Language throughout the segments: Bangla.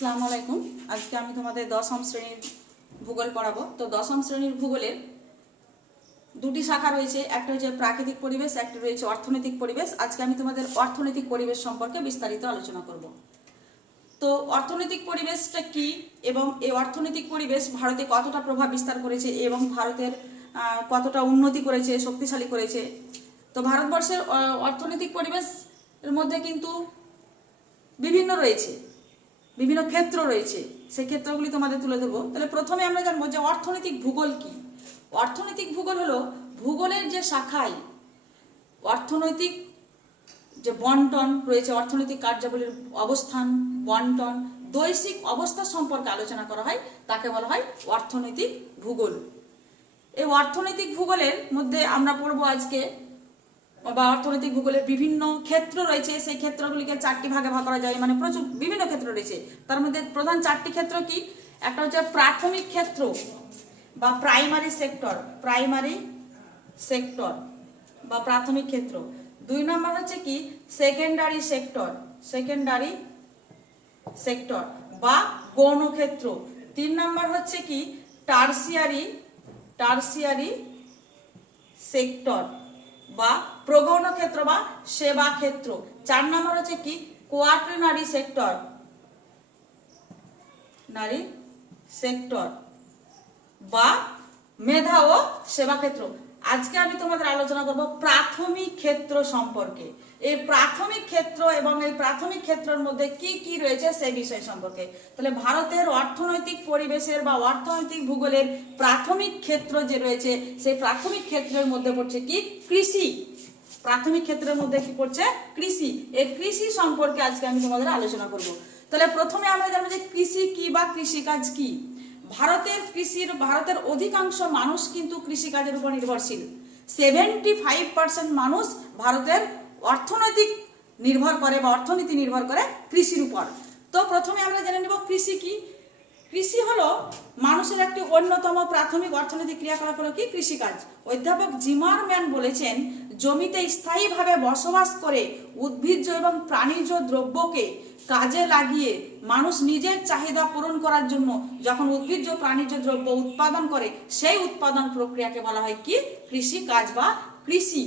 আসসালামু আলাইকুম। আজকে আমি তোমাদের দশম শ্রেণীর ভূগোল পড়াবো। তো দশম শ্রেণীর ভূগোলের দুটি শাখা রয়েছে, একটা হচ্ছে প্রাকৃতিক পরিবেশ, একটা রয়েছে অর্থনৈতিক পরিবেশ। আজকে আমি তোমাদের অর্থনৈতিক পরিবেশ সম্পর্কে বিস্তারিত আলোচনা করব। তো অর্থনৈতিক পরিবেশটা কি এবং এই অর্থনৈতিক পরিবেশ ভারতে কতটা প্রভাব বিস্তার করেছে এবং ভারতের কতটা উন্নতি করেছে, শক্তিশালী করেছে। তো ভারতবর্ষের অর্থনৈতিক পরিবেশের মধ্যে কিন্তু বিভিন্ন রয়েছে, বিভিন্ন ক্ষেত্র রয়েছে, সেই ক্ষেত্রগুলি তোমাদের তুলে ধরবো। তাহলে প্রথমে আমরা জানবো যে অর্থনৈতিক ভূগোল কি। অর্থনৈতিক ভূগোল হলো ভূগোলের যে শাখায় অর্থনৈতিক যে বন্টন রয়েছে, অর্থনৈতিক কার্যাবলীর অবস্থান, বন্টন, বৈশ্বিক অবস্থা সম্পর্কে আলোচনা করা হয়, তাকে বলা হয় অর্থনৈতিক ভূগোল। এই অর্থনৈতিক ভূগোলের মধ্যে আমরা পড়বো আজকে, বা অর্থনৈতিক ভূগোলের বিভিন্ন ক্ষেত্র রয়েছে, সেই ক্ষেত্রগুলিকে চারটি ভাগে ভাগ করা যায়, মানে প্রচুর বিভিন্ন ক্ষেত্র রয়েছে। তার মধ্যে প্রধান চারটি ক্ষেত্র কি? একটা হচ্ছে প্রাথমিক ক্ষেত্র বা প্রাইমারি সেক্টর, প্রাইমারি সেক্টর বা প্রাথমিক ক্ষেত্র। দুই নম্বর হচ্ছে কি সেকেন্ডারি সেক্টর, সেকেন্ডারি সেক্টর বা গৌণ ক্ষেত্র। তিন নম্বর হচ্ছে কি টার্সিয়ারি, টার্সিয়ারি সেক্টর বা প্রগৌণ ক্ষেত্র বা সেবা ক্ষেত্র। চার নম্বর হচ্ছে কি কোয়াট্রিনারি সেক্টর, নারী সেক্টর বা মেধা ও সেবা ক্ষেত্র। আজকে আমি তোমাদের আলোচনা করব প্রাথমিক ক্ষেত্র সম্পর্কে। এই প্রাথমিক ক্ষেত্র এবং এই প্রাথমিক ক্ষেত্রের মধ্যে কি কি রয়েছে সেই বিষয় সম্পর্কে। তাহলে ভারতের অর্থনৈতিক পরিবেশের বা অর্থনৈতিক ভূগোলের প্রাথমিক ক্ষেত্র যে রয়েছে, সেই প্রাথমিক ক্ষেত্রের মধ্যে পড়ছে কি কৃষি। প্রাথমিক ক্ষেত্রের মধ্যে কি পড়ছে কৃষি। এই কৃষি সম্পর্কে আজকে আমি তোমাদের আলোচনা করব। তাহলে প্রথমে আমরা জানবো যে কৃষি কি বা কৃষিকাজ কি। ভারতের অধিকাংশ মানুষ কিন্তু কৃষিকাজের উপর নির্ভরশীল। 75% মানুষ ভারতের অর্থনৈতিক নির্ভর করে বা অর্থনীতি নির্ভর করে কৃষির উপর। তো প্রথমে আমরা জেনে নেব কৃষি কি। কৃষি হলো মানুষের একটি অন্যতম প্রাথমিক অর্থনৈতিক ক্রিয়াকলাপ হলো কি কৃষিকাজ। অধ্যাপক জিমারম্যান বলেছেন, জমিতে স্থায়ীভাবে বসবাস করে উদ্ভিজ্জ এবং প্রাণীজ দ্রব্যকে কাজে লাগিয়ে মানুষ নিজের চাহিদা পূরণ করার জন্য যখন উদ্ভিজ্জ প্রাণীজ দ্রব্য উৎপাদন করে, সেই উৎপাদন প্রক্রিয়াকে বলা হয় কি কৃষিকাজ বা কৃষি।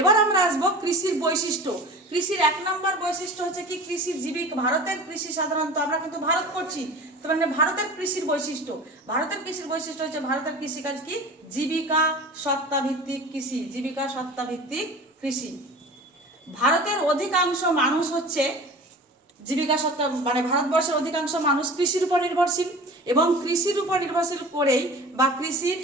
এবার আমরা আসবো কৃষির বৈশিষ্ট্য। কৃষির এক নম্বর বৈশিষ্ট্য হচ্ছে কি কৃষির জীবিকা। ভারতের কৃষি সাধারণত, আমরা কিন্তু ভারত করছি, তো মানে ভারতের কৃষির বৈশিষ্ট্য, ভারতের কৃষির বৈশিষ্ট্য হচ্ছে ভারতের কৃষিকাজ কি জীবিকা সত্তা ভিত্তিক কৃষি, জীবিকা সত্তা ভিত্তিক কৃষি। ভারতের অধিকাংশ মানুষ হচ্ছে জীবিকা সত্তা, মানে ভারতবর্ষের অধিকাংশ মানুষ কৃষির উপর নির্ভরশীল এবং কৃষির উপর নির্ভরশীল করেই বা কৃষির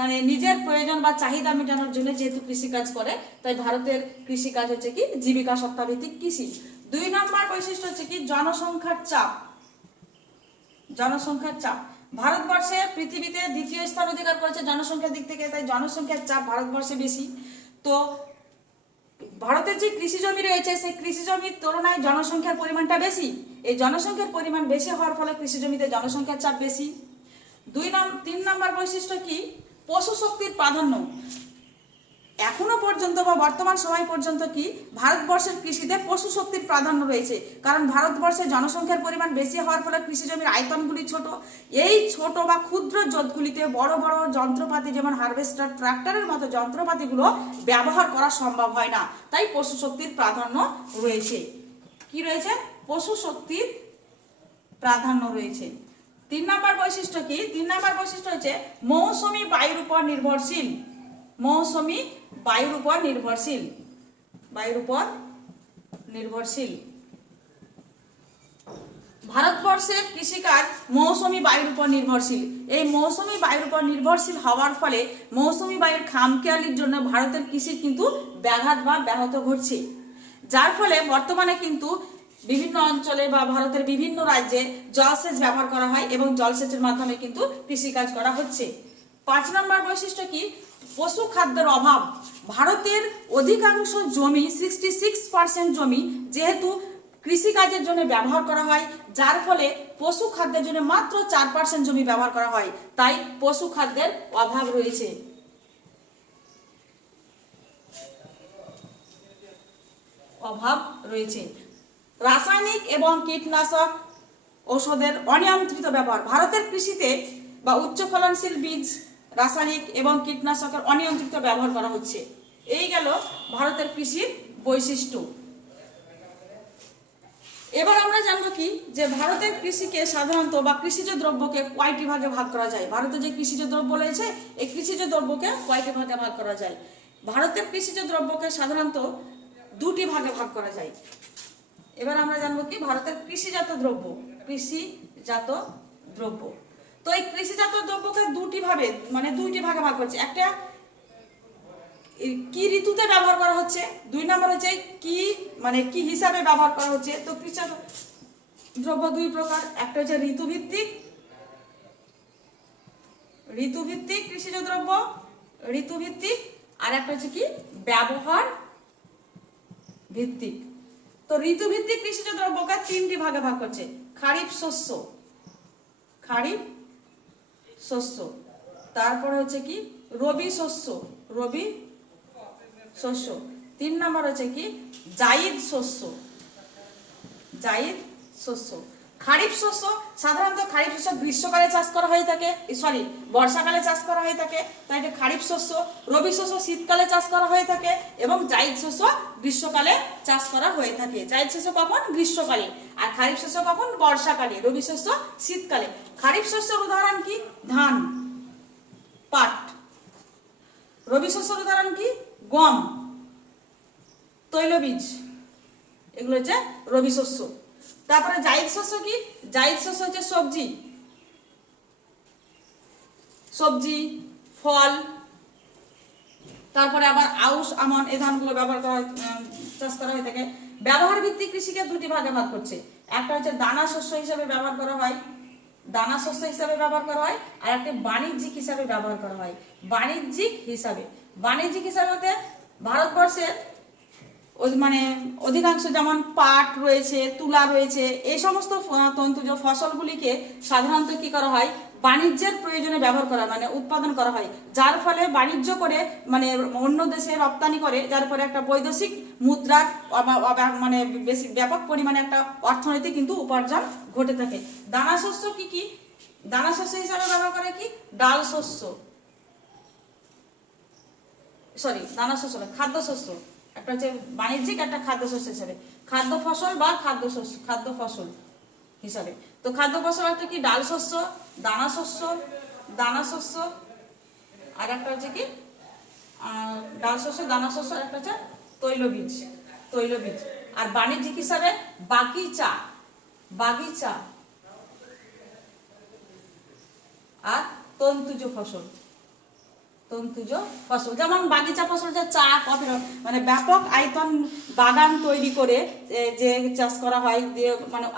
মানে নিজের প্রয়োজন বা চাহিদা মেটানোর জন্য যেহেতু কৃষিকাজ করে, তাই ভারতের কৃষিকাজ হচ্ছে কি জীবিকা সত্তা ভিত্তিক কৃষি। দুই নম্বর বৈশিষ্ট্য হচ্ছে কি জনসংখ্যার চাপ, জনসংখ্যার চাপ। ভারতবর্ষে পৃথিবীতে দ্বিতীয় স্থান অধিকার করেছে জনসংখ্যার দিক থেকে, তাই জনসংখ্যার চাপ ভারতবর্ষে বেশি। তো ভারতের যে কৃষি জমি রয়েছে, সেই কৃষি জমির তুলনায় জনসংখ্যার পরিমাণটা বেশি। এই জনসংখ্যার পরিমাণ বেশি হওয়ার ফলে কৃষি জমিতে জনসংখ্যার চাপ বেশি। তিন নম্বর বৈশিষ্ট্য কি পশু শক্তির প্রাধান্য। এখনো পর্যন্ত বা বর্তমান সময় পর্যন্ত কি ভারতবর্ষের কৃষিতে পশু শক্তির প্রাধান্য রয়েছে, কারণ ভারতবর্ষে জনসংখ্যার পরিমাণ বেশি হওয়ার ফলে কৃষি জমির আয়তনগুলি ছোট। এই ছোট বা ক্ষুদ্র জোতগুলিতে বড় বড় যন্ত্রপাতি যেমন হারভেস্টার, ট্রাক্টরের মতো যন্ত্রপাতিগুলো ব্যবহার করা সম্ভব হয় না, তাই পশু শক্তির প্রাধান্য রয়েছে। কি রয়েছে? পশু শক্তির প্রাধান্য রয়েছে। তিন নম্বর বৈশিষ্ট্য কি? তিন নম্বর বৈশিষ্ট্য হচ্ছে মৌসুমী বায়ুর উপর নির্ভরশীল, মৌসুমী বায়ুর উপর নির্ভরশীল, বায়ুর উপর নির্ভরশীল। ভারতবর্ষের কৃষিকাজ মৌসুমী বায়ুর উপর নির্ভরশীল। এই মৌসুমী বায়ুর উপর নির্ভরশীল হওয়ার ফলে মৌসুমী বায়ুর খামখেয়ালির জন্য ভারতের কৃষি কিন্তু ব্যাঘাত বা ব্যাহত ঘটছে, যার ফলে বর্তমানে কিন্তু বিভিন্ন অঞ্চলে বা ভারতের বিভিন্ন রাজ্যে জলসেচ ব্যবহার করা হয় এবং জলসেচের মাধ্যমে কিন্তু কৃষিকাজ করা হচ্ছে। পাঁচ নম্বর বৈশিষ্ট্য কি পশু খাদ্যের অভাব। ভারতের অধিকাংশ জমি 66% জমি যেহেতু কৃষিকাজের জন্য ব্যবহার করা হয়, যার ফলে পশু খাদ্যের জন্য মাত্র 4% জমি ব্যবহার করা হয়, তাই পশু খাদ্যের অভাব রয়েছে, অভাব রয়েছে। রাসায়নিক এবং কীটনাশক ঔষধের অনিয়ন্ত্রিত ব্যবহার। ভারতের কৃষিতে বা উচ্চ ফলনশীল বীজ, রাসায়নিক এবং কীটনাশকের অনিয়ন্ত্রিত ব্যবহার করা হচ্ছে। এই গেল ভারতের কৃষির বৈশিষ্ট্য। এবার আমরা জানবো কি যে ভারতের কৃষিকে সাধারণত বা কৃষিজ দ্রব্যকে কয়টি ভাগে ভাগ করা যায়। ভারতে যে কৃষিজ দ্রব্য রয়েছে এই কৃষিজ দ্রব্যকে কয়টি ভাগে ভাগ করা যায়। ভারতের কৃষিজ দ্রব্যকে সাধারণত দুটি ভাগে ভাগ করা যায়। এবার আমরা জানবো কি ভারতের কৃষিজাত দ্রব্য, কৃষিজাত দ্রব্য। তো এই কৃষিজাত দ্রব্যকে দুটি ভাগে ভাগ করছে। একটা কি ঋতুতে ব্যবহার করা হচ্ছে, 2 নম্বর হচ্ছে কি হিসাবে ব্যবহার করা হচ্ছে। তো কৃষিজাত দ্রব্য দুই প্রকার, একটা হচ্ছে ঋতুভিত্তিক কৃষিজ দ্রব্য, ঋতুভিত্তিক, আর একটা হচ্ছে কি ব্যবহার ভিত্তিক। তো ঋতুভিত্তিক কৃষিজ দ্রব্যকে 3টি ভাগে ভাগ করছে। খারিফ শস্য, তারপরে হচ্ছে কি রবি শস্য, 3 নম্বর হচ্ছে কি জায়িদ শস্য। খারিফ শস্য সাধারণত গ্রীষ্মকালে চাষ করা হয়ে থাকে, বর্ষাকালে চাষ করা হয়ে থাকে, তাই এটা খারিফ শস্য। রবি শস্য শীতকালে চাষ করা হয়ে থাকে এবং জায়িদ শস্য গ্রীষ্মকালে চাষ করা হয়ে থাকে। জায়িদ শস্য কখন? গ্রীষ্মকালে। আর খারিফ শস্য কখন? বর্ষাকালে। রবি শস্য শীতকালে। খারিফ শস্যের উদাহরণ কি? ধান, পাট। রবি শস্যের উদাহরণ কি? গম, তৈলবীজ, এগুলো হচ্ছে রবি শস্য। তারপরে জায়িদ শস্য কি? জায়িদ শস্য হচ্ছে সবজি, ফল। তারপরে আবার আউশ, আমন, এই ধানগুলো চাষ করা হয়ে থাকে। ব্যবহার ভিত্তিক কৃষিকে দুটি ভাগে ভাগ করছে। একটা হচ্ছে দানা শস্য হিসাবে ব্যবহার করা হয়, আর একটা বাণিজ্যিক হিসাবে ব্যবহার করা হয়। বাণিজ্যিক হিসাবে বলতে ভারতবর্ষের অধিকাংশ যেমন পাট রয়েছে, তুলা রয়েছে, এই সমস্ত তন্তুজ ফসলগুলিকে সাধারণত কি করা হয়? বাণিজ্যের প্রয়োজনে ব্যবহার করা উৎপাদন করা হয়, যার ফলে বাণিজ্য করে অন্য দেশে রপ্তানি করে, যার ফলে একটা বৈদেশিক মুদ্রার বেশি ব্যাপক পরিমাণে একটা অর্থনৈতিক কিন্তু উপার্জন ঘটে থাকে। দানা শস্য কি? দানা শস্য হিসাবে ব্যবহার করে কি? ডাল শস্য, দানা শস্য না, খাদ্য শস্য। একটা হচ্ছে বাণিজ্যিক, একটা খাদ্য শস্য হিসাবে, খাদ্য ফসল বা খাদ্য ফসল হিসাবে। তো খাদ্য ফসল একটা কি? ডাল শস্য, দানা শস্য, আর একটা হচ্ছে কি ডাল শস্য, দানা শস্য, একটা হচ্ছে তৈলবীজ। আর বাণিজ্যিক হিসাবে বাগিচা আর তন্তুজ ফসল, যেমন বাগিচা ফসল যে চা, কফি, ব্যাপক আয়তন বাগান তৈরি করে যে চাষ করা হয়,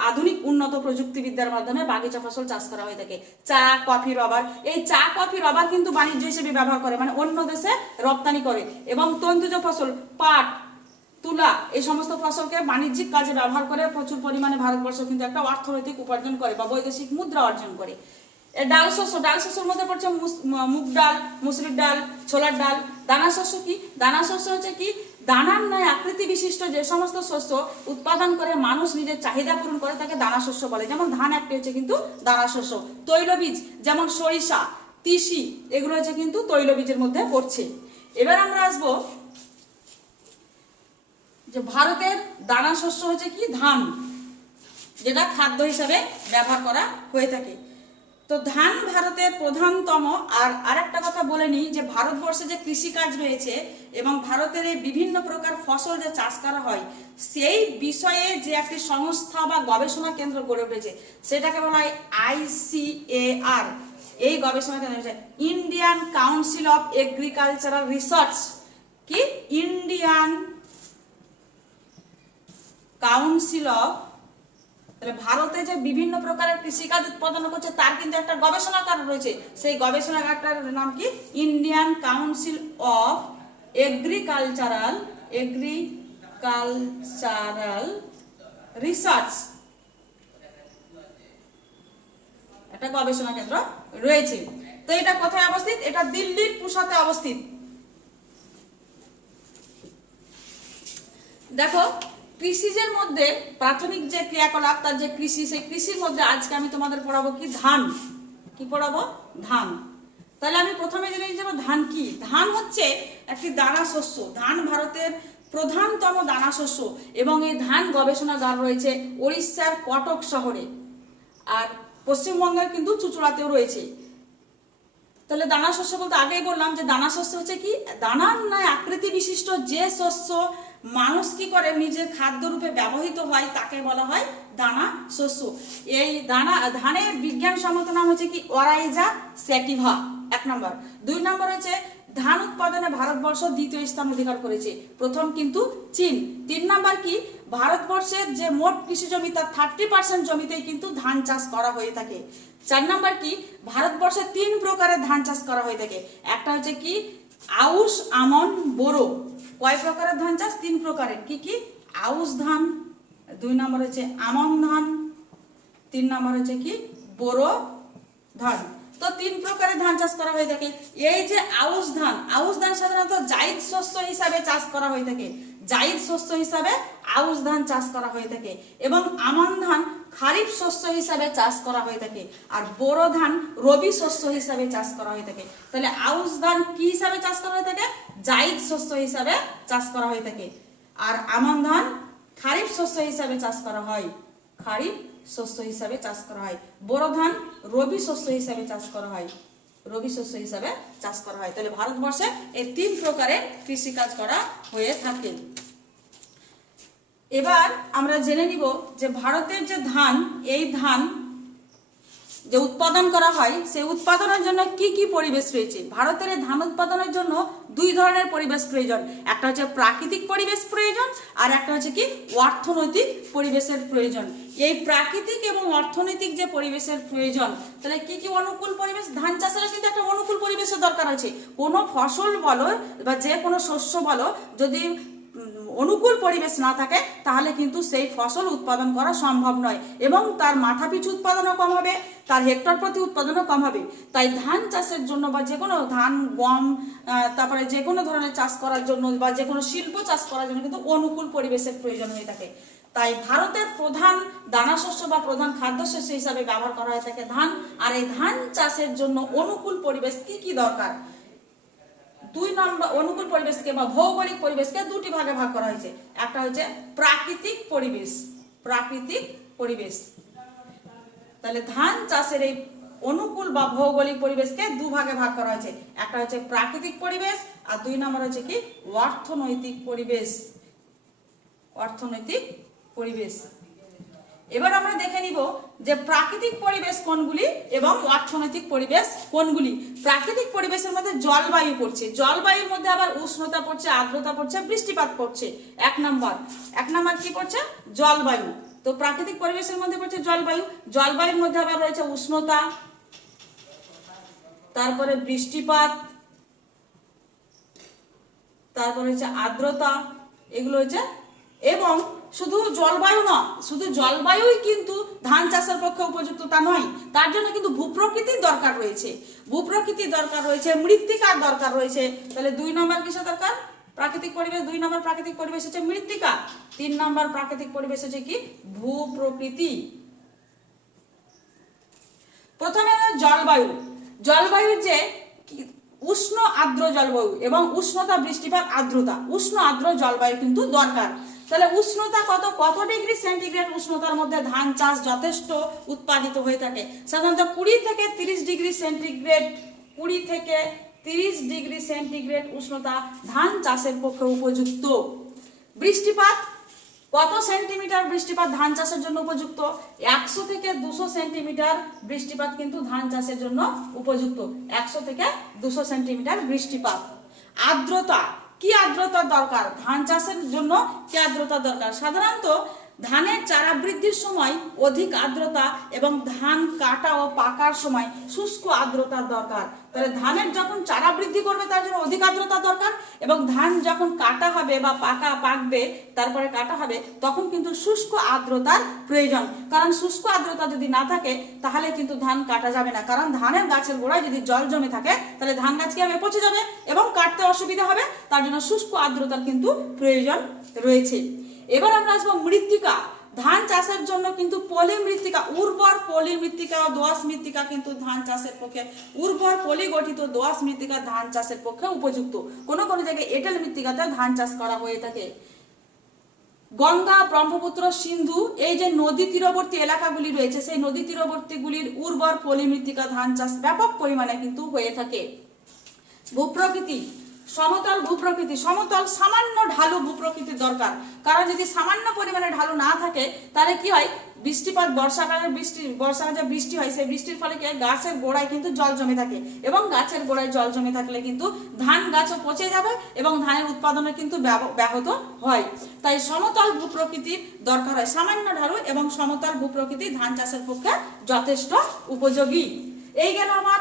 আধুনিক উন্নত প্রযুক্তিবিদ্যার মাধ্যমে বাগিচা ফসল চাষ করা হয়ে থাকে। চা, কফি, রবার, এই চা, কফি, রবার কিন্তু বাণিজ্য হিসেবে ব্যবহার করে, অন্য দেশে রপ্তানি করে। এবং তন্তুজ ফসল, পাট, তুলা, এই সমস্ত ফসলকে বাণিজ্যিক কাজে ব্যবহার করে প্রচুর পরিমাণে ভারতবর্ষ কিন্তু একটা অর্থনৈতিক উপার্জন করে বা বৈদেশিক মুদ্রা অর্জন করে। ডাল শস্যের মধ্যে পড়ছে মুগ ডাল, মুসুরির ডাল, ছোলার ডাল। দানা শস্য কি? দানা শস্য হচ্ছে কি দানার ন্যায় আকৃতি বিশিষ্ট যে সমস্ত শস্য উৎপাদন করে মানুষ নিজের চাহিদা পূরণ করে তাকে দানা শস্য বলে। যেমন ধান একটি হচ্ছে কিন্তু দানা শস্য। তৈলবীজ যেমন সরিষা, তিসি, এগুলো হচ্ছে কিন্তু তৈলবীজের মধ্যে পড়ছে। এবার আমরা আসবো যে ভারতের দানা শস্য হচ্ছে কি? ধান, যেটা খাদ্য হিসাবে ব্যবহার করা হয়ে থাকে। তো ধান ভারতের প্রধানতম। আর আরেকটা কথা বলে নিই যে ভারতবর্ষে যে কৃষিকাজ রয়েছে এবং ভারতের এই বিভিন্ন প্রকার ফসল যে চাষ করা হয় সেই বিষয়ে যে একটি সংস্থা বা গবেষণা কেন্দ্র গড়ে উঠেছে সেটাকে বলা হয় ICAR। এই গবেষণা কেন্দ্র হচ্ছে Indian council of agricultural research. কি? ইন্ডিয়ান কাউন্সিল অফ, তাহলে ভারতে যে বিভিন্ন প্রকারের কৃষিকাজ উৎপাদন করছে তার কিন্তু একটা গবেষণাগার রয়েছে। সেই গবেষণাগারটার নাম কি? Indian council of agricultural research, একটা গবেষণা কেন্দ্র রয়েছে। তো এটা কোথায় অবস্থিত? এটা দিল্লির পুসাতে অবস্থিত। দেখো কৃষিজের মধ্যে প্রাথমিক যে ক্রিয়াকলাপ তার যে কৃষি, সেই কৃষির মধ্যে আজকে আমি তোমাদের পড়াবো কি ধান। কি পড়াবো? ধান। তাহলে আমি প্রথমে জেনে নিয়ে যাবো ধান কি। ধান হচ্ছে একটি দানা শস্য। ধান ভারতের প্রধানতম দানা শস্য এবং এই ধান গবেষণাগার রয়েছে উড়িষ্যার কটক শহরে, আর পশ্চিমবঙ্গের কিন্তু চুঁচুড়াতেও রয়েছে। তাহলে দানা শস্য বলতে আগেই বললাম যে দানা শস্য হচ্ছে কি দানার ন্যায় আকৃতি বিশিষ্ট যে শস্য মানুষ কি করে নিজের খাদ্যরূপে ব্যবহৃত হয় তাকে বলা হয় দানা শস্য। এই ধানের বিজ্ঞানসম্মত নাম হচ্ছে কি অরাইজা স্যাটিভা, 1 নম্বর। 2 নম্বর হচ্ছে ধান উৎপাদনে ভারতবর্ষ দ্বিতীয় স্থান অধিকার করেছে, প্রথম কিন্তু চীন। 3 নম্বর কি ভারতবর্ষের যে মোট কৃষি জমি তার 30% জমিতেই কিন্তু ধান চাষ করা হয়ে থাকে। 4 নম্বর কি ভারতবর্ষে 3 প্রকারের ধান চাষ করা হয়ে থাকে। একটা হচ্ছে কি আউশ, আমন, বোরো। কয় প্রকারের ধান চাষ? 3 প্রকারের। কি কি? আউশ ধান, 2 নম্বর হচ্ছে আমন ধান, 3 নম্বর হচ্ছে কি বোরো ধান। তো 3 প্রকারের ধান চাষ করা হয়ে থাকে। এই যে আউশ ধান সাধারণত জায়িদ শস্য হিসাবে চাষ করা হয়ে থাকে। জায়িদ শস্য হিসাবে আউশ ধান চাষ করা হয়ে থাকে এবং আমন ধান খারিফ শস্য হিসাবে চাষ করা হয়ে থাকে, আর বোরো ধান রবি শস্য হিসাবে চাষ করা হয়ে থাকে। তাহলে আউশ ধান কি হিসাবে চাষ করা হয়ে থাকে? জায়িদ শস্য হিসাবে চাষ করা হয়ে থাকে। আর আমন ধান খারিফ শস্য হিসাবে চাষ করা হয়, খারিফ শস্য হিসাবে চাষ করা হয়। বোরো ধান রবি শস্য হিসাবে চাষ করা হয়, রবি শস্য হিসাবে চাষ করা হয়। তাহলে ভারতবর্ষে এই 3 প্রকারের কৃষিকাজ করা হয়ে থাকে। এবার আমরা জেনে নিব যে ভারতের যে ধান, এই ধান যে উৎপাদন করা হয় সেই উৎপাদনের জন্য কি কি পরিবেশ রয়েছে। ভারতের এই ধান উৎপাদনের জন্য 2 ধরনের পরিবেশ প্রয়োজন। একটা হচ্ছে প্রাকৃতিক পরিবেশ প্রয়োজন, আর একটা হচ্ছে কি অর্থনৈতিক পরিবেশের প্রয়োজন। এই প্রাকৃতিক এবং অর্থনৈতিক যে পরিবেশের প্রয়োজন, তাহলে কি কি অনুকূল পরিবেশ? ধান চাষের কিন্তু একটা অনুকূল পরিবেশের দরকার আছে। কোনো ফসল বলো বা যে কোনো শস্য বলো, যদি অনুকূল পরিবেশ না থাকে তাহলে কিন্তু সেই ফসল উৎপাদন করা সম্ভব নয় এবং তার মাথাপিছু উৎপাদনও কম হবে, তার হেক্টর প্রতি উৎপাদনও কম হবে। তাই ধান চাষের জন্য বা যে কোনো ধান, গম, তারপরে যে কোনো ধরনের চাষ করার জন্য বা যে কোনো শিল্প চাষ করার জন্য কিন্তু অনুকূল পরিবেশের প্রয়োজন হয়ে থাকে। তাই ভারতের প্রধান দানাশস্য বা প্রধান খাদ্যশস্য হিসাবে ব্যবহার করা হয়ে থাকে ধান। আর এই ধান চাষের জন্য অনুকূল পরিবেশ কি কি দরকার? 2 নম্বর অনুকূল পরিবেশকে বা ভৌগোলিক পরিবেশকে 2টি ভাগে ভাগ করা হয়েছে। একটা হচ্ছে প্রাকৃতিক পরিবেশ, প্রাকৃতিক পরিবেশ। তাহলে ধান চাষের এই অনুকূল বা ভৌগোলিক পরিবেশকে 2 ভাগে ভাগ করা হয়েছে। একটা হচ্ছে প্রাকৃতিক পরিবেশ আর 2 নম্বর হচ্ছে কি অর্থনৈতিক পরিবেশ, অর্থনৈতিক পরিবেশ। এবার আমরা দেখে নিব যে প্রাকৃতিক পরিবেশ কোনগুলি এবং অর্থনৈতিক পরিবেশ কোনগুলি। প্রাকৃতিক পরিবেশের মধ্যে জলবায়ু পড়ছে, জলবায়ুর মধ্যে আবার উষ্ণতা পড়ছে, আর্দ্রতা পড়ছে, বৃষ্টিপাত পড়ছে। 1 নম্বর কি পড়ছে? জলবায়ু। তো প্রাকৃতিক পরিবেশের মধ্যে পড়ছে জলবায়ু, জলবায়ুর মধ্যে আবার রয়েছে উষ্ণতা, তারপরে বৃষ্টিপাত, তারপরে হচ্ছে আর্দ্রতা, এগুলো হচ্ছে। এবং শুধু জলবায়ু না, শুধু জলবায়ুই কিন্তু ধান চাষের পক্ষে উপযুক্ত তা নয়, তার জন্য কিন্তু ভূপ্রকৃতির দরকার রয়েছে, ভূপ্রকৃতির দরকার রয়েছে, মৃত্তিকার দরকার রয়েছে। তাহলে 2 নম্বর কিসের দরকার? প্রাকৃতিক পরিবেশ। 2 নম্বর প্রাকৃতিক পরিবেশ হচ্ছে মৃত্তিকা, 3 নম্বর প্রাকৃতিক পরিবেশ হচ্ছে কি ভূপ্রকৃতি। প্রথমে জলবায়ু। জলবায়ুর যে উষ্ণ আর্দ্র জলবায়ু এবং উষ্ণতা, বৃষ্টিপাত, আর্দ্রতা, উষ্ণ আর্দ্র জলবায়ু কিন্তু দরকার। তাহলে উষ্ণতা কত ডিগ্রি সেন্টিগ্রেড উষ্ণতার মধ্যে ধান চাষ যথেষ্ট উৎপাদিত হয়ে থাকে? সাধারণত 20 থেকে 30 ডিগ্রি সেন্টিগ্রেড, 20 থেকে 30 ডিগ্রি সেন্টিগ্রেড উষ্ণতা ধান চাষের পক্ষে উপযুক্ত। বৃষ্টিপাত কত সেন্টিমিটার বৃষ্টিপাত ধান চাষের জন্য উপযুক্ত? 100 থেকে 200 সেন্টিমিটার বৃষ্টিপাত কিন্তু ধান চাষের জন্য উপযুক্ত, 100 থেকে 200 সেন্টিমিটার বৃষ্টিপাত। আর্দ্রতা, কি আর্দ্রতা দরকার ধান চাষের জন্য? কি আর্দ্রতা দরকার? সাধারণত ধানের চারা বৃদ্ধির সময় অধিক আর্দ্রতা এবং ধান কাটা ও পাকার সময় শুষ্ক আর্দ্রতার দরকার। তাহলে ধানের যখন চারা বৃদ্ধি করবে তার জন্য অধিক আর্দ্রতা দরকার, এবং ধান যখন কাটা হবে বা পাকবে তারপরে কাটা হবে তখন কিন্তু শুষ্ক আর্দ্রতার প্রয়োজন। কারণ শুষ্ক আর্দ্রতা যদি না থাকে তাহলে কিন্তু ধান কাটা যাবে না, কারণ ধানের গাছের গোড়ায় যদি জল জমে থাকে তাহলে ধান গাছ কি হবে? পচে যাবে এবং কাটতে অসুবিধা হবে। তার জন্য শুষ্ক আর্দ্রতার কিন্তু প্রয়োজন রয়েছে। এবার আমরা আসবো মৃত্তিকা। ধান চাষের জন্য কিন্তু পলি মৃত্তিকা, উর্বর পলি মৃত্তিকা ও দোআঁশ মৃত্তিকা কিন্তু ধান চাষের পক্ষে, উর্বর পলি গঠিত দোআঁশ মৃত্তিকা ধান চাষের পক্ষে উপযুক্ত। কোনো কোনো জায়গায় এঁটেল মৃত্তিকাতে ধান চাষ করা হয়ে থাকে। গঙ্গা, ব্রহ্মপুত্র, সিন্ধু এই যে নদী তীরবর্তী এলাকাগুলি রয়েছে, সেই নদী তীরবর্তীগুলির উর্বর পলি মৃত্তিকা ধান চাষ ব্যাপক পরিমাণে কিন্তু হয়ে থাকে। ভূপ্রকৃতি, সমতল ভূপ্রকৃতি, সমতল সামান্য ঢালু ভূপ্রকৃতির দরকার। কারণ যদি সামান্য পরিমাণে ঢালু না থাকে তাহলে কি হয়, বৃষ্টিপাত, বর্ষাকালের বর্ষাকালে বৃষ্টি হয়, সেই বৃষ্টির ফলে কি হয়, গাছের গোড়ায় কিন্তু জল জমে থাকে, এবং গাছের গোড়ায় জল জমে থাকলে কিন্তু ধান গাছও পচে যাবে এবং ধানের উৎপাদনে কিন্তু ব্যাহত হয়। তাই সমতল ভূপ্রকৃতির দরকার হয়, সামান্য ঢালু এবং সমতল ভূপ্রকৃতি ধান চাষের পক্ষে যথেষ্ট উপযোগী। এই গেল আমার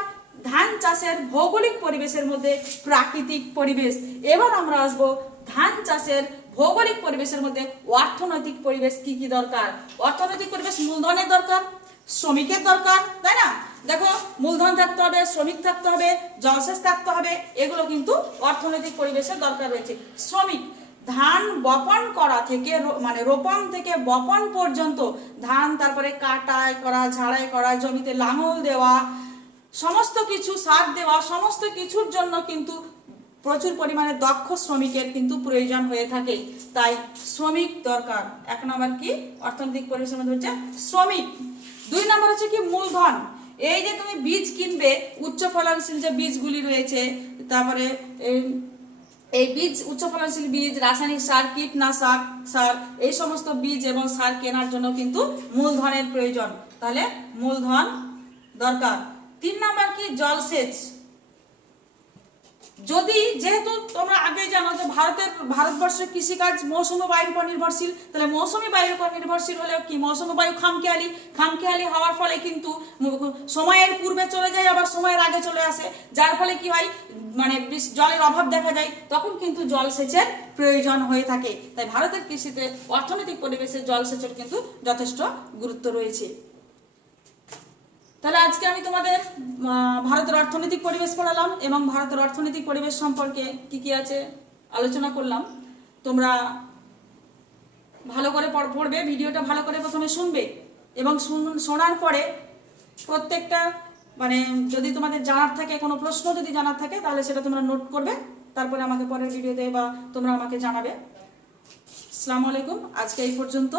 ধান চাষের ভৌগোলিক পরিবেশের মধ্যে প্রাকৃতিক পরিবেশ। এবার আমরা আসবো ধান চাষের ভৌগোলিক পরিবেশের মধ্যে অর্থনৈতিক পরিবেশ কি কি দরকার। অর্থনৈতিক পরিবেশ, মূলধনের দরকার, শ্রমিকের দরকার, তাই না? দেখো, মূলধন থাকতে হবে, শ্রমিক থাকতে হবে, জলসেচ থাকতে হবে, এগুলো কিন্তু অর্থনৈতিক পরিবেশের দরকার রয়েছে। শ্রমিক, ধান বপন করা থেকে মানে রোপণ থেকে বপন পর্যন্ত ধান, তারপরে কাটাই করা, ঝাড়াই করা, জমিতে লাঙল দেওয়া, সমস্ত কিছু সার দেওয়া, সমস্ত কিছুর জন্য কিন্তু প্রচুর পরিমাণে দক্ষ শ্রমিকের কিন্তু প্রয়োজন হয়ে থাকে। তাই শ্রমিক দরকার। এক নম্বর কি অর্থনৈতিক পরিবেশের মধ্যে হচ্ছে শ্রমিক। দুই নম্বর হচ্ছে কি মূলধন। এই যে তুমি বীজ কিনবে, উচ্চ ফলনশীল যে বীজগুলি রয়েছে, তারপরে এই বীজ, উচ্চ ফলনশীল বীজ, রাসায়নিক সার, কীটনাশক সার, এই সমস্ত বীজ এবং সার কেনার জন্য কিন্তু মূলধনের প্রয়োজন। তাহলে মূলধন দরকার। তিন নম্বর কি জলসেচ। যদি যেহেতু তোমরা আগে জানো যে ভারতবর্ষের কৃষিকাজ মৌসুমী বায়ুর উপর নির্ভরশীল, তাহলে মৌসুমী বায়ুর উপর নির্ভরশীল হলে কি মৌসুমী বায়ু খামখেয়ালি হওয়ার ফলে কিন্তু সময়ের পূর্বে চলে যায়, আবার সময়ের আগে চলে আসে, যার ফলে কি হয়, মানে জলের অভাব দেখা যায়, তখন কিন্তু জলসেচের প্রয়োজন হয়ে থাকে। তাই ভারতের কৃষিতে অর্থনৈতিক পরিবেশে জলসেচের কিন্তু যথেষ্ট গুরুত্ব রয়েছে। তাহলে আজকে আমি তোমাদের ভারতের অর্থনৈতিক পরিবেশ পড়ালাম এবং ভারতের অর্থনৈতিক পরিবেশ সম্পর্কে কি কি আছে আলোচনা করলাম। তোমরা ভালো করে পড়বে, ভিডিওটা ভালো করে প্রথমে শুনবে এবং শোনার পরে প্রত্যেকটা মানে যদি তোমাদের জানার থাকে, কোনো প্রশ্ন যদি জানার থাকে, তাহলে সেটা তোমরা নোট করবে, তারপরে আমাকে পরের ভিডিওতে বা তোমরা আমাকে জানাবে। আসসালামু আলাইকুম, আজকে এই পর্যন্ত।